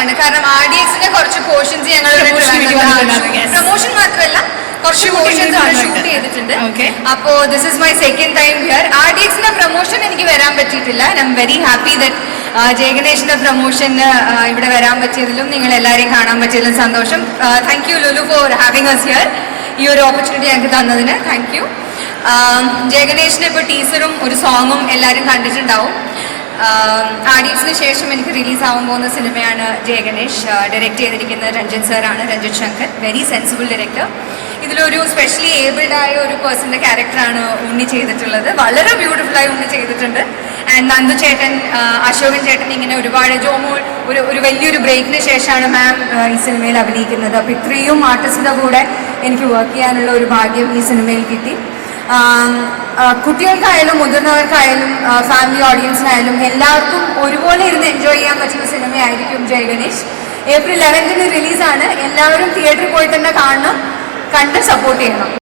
ആണ്. കാരണം R D എക്സിന്റെ കുറച്ച് പോർഷൻസ് ഞങ്ങൾ പ്രൊമോഷൻ മാത്രമല്ല കുറച്ച് പോർഷൻസ്. ഷൂട്ട് ചെയ്തിട്ടുണ്ട്. അപ്പോ this is my second time here R D എക്സിന്റെ പ്രൊമോഷൻ എനിക്ക് വരാൻ പറ്റിയിട്ടില്ല. I'm very happy that ജയഗണേഷിന്റെ പ്രൊമോഷന് ഇവിടെ വരാൻ പറ്റിയതിലും നിങ്ങൾ എല്ലാവരെയും കാണാൻ പറ്റിയതിലും സന്തോഷം. Thank you Lulu for having us here ഈ ഒരു ഓപ്പർച്യൂണിറ്റി ഞങ്ങൾക്ക് തന്നതിന്. താങ്ക് യു ജയഗണേഷിന്റെ ഇപ്പോൾ ടീച്ചറും ഒരു സോങ്ങും എല്ലാവരും കണ്ടിട്ടുണ്ടാവും. ആഡിയൻസിന് ശേഷം എനിക്ക് റിലീസ് ആവാൻ പോകുന്ന സിനിമയാണ് ജയഗണേഷ് ഡയറക്റ്റ് ചെയ്തിരിക്കുന്ന രഞ്ജൻ സാറാണ് Ranjan Shankar. Very sensible director ഇതിലൊരു സ്പെഷ്യലി ഏബിൾഡ് ആയ ഒരു പേഴ്സന്റെ ക്യാരക്ടറാണ് ഉണ്ണി ചെയ്തിട്ടുള്ളത്. വളരെ ബ്യൂട്ടിഫുൾ ആയി ഉണ്ണി ചെയ്തിട്ടുണ്ട്. ആൻഡ് നന്ദു ചേട്ടൻ അശോകൻ ചേട്ടൻ ഇങ്ങനെ ഒരുപാട് ജോമോൾ ഒരു ഒരു വലിയൊരു ബ്രേക്കിന് ശേഷമാണ് മാം ഈ സിനിമയിൽ അഭിനയിക്കുന്നത്. അപ്പോൾ ഇത്രയും ആർട്ടിസ്റ്റിന്റെ കൂടെ എനിക്ക് വർക്ക് ചെയ്യാനുള്ള ഒരു ഭാഗ്യം ഈ സിനിമയിൽ കിട്ടി. കുട്ടികൾക്കായാലും മുതിർന്നവർക്കായാലും ഫാമിലി ഓഡിയൻസിനായാലും എല്ലാവർക്കും ഒരുപോലെ ഇരുന്ന് എൻജോയ് ചെയ്യാൻ പറ്റുന്ന സിനിമയായിരിക്കും ജയ ഗണേഷ്. ഏപ്രിൽ ലെവൻത്തിന് റിലീസാണ് എല്ലാവരും തിയേറ്ററിൽ പോയി തന്നെ കാണണം. കണ്ട് സപ്പോർട്ട് ചെയ്യണം.